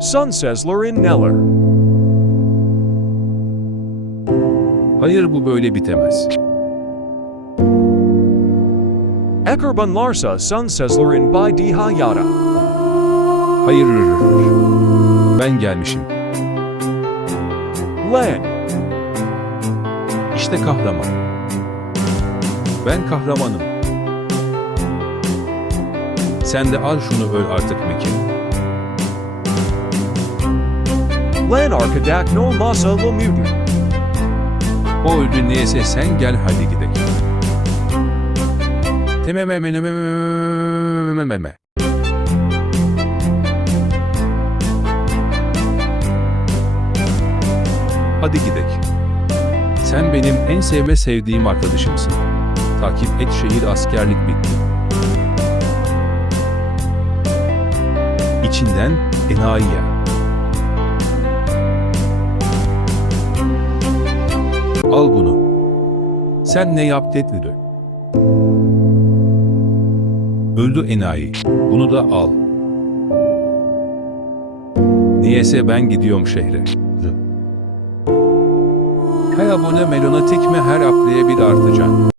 Sunsesler in Neller. Hayır bu böyle bitemez. Eckerban Larsa Sunsesler in By Diha Yada. Hayır. Ben gelmişim. Len. İşte kahraman. Ben kahramanım. Sen de al şunu öl artık Meki. Len Arkadak no Masa La Mutant. O öldü neyse sen gel hadi gidelim. Tememememememememememe. Al bunu. Sen ne yap dedi. Öldü enayi. Bunu da al. Niyeyse ben gidiyorum şehre. Her abone melona tekme her aplaya bir artacan.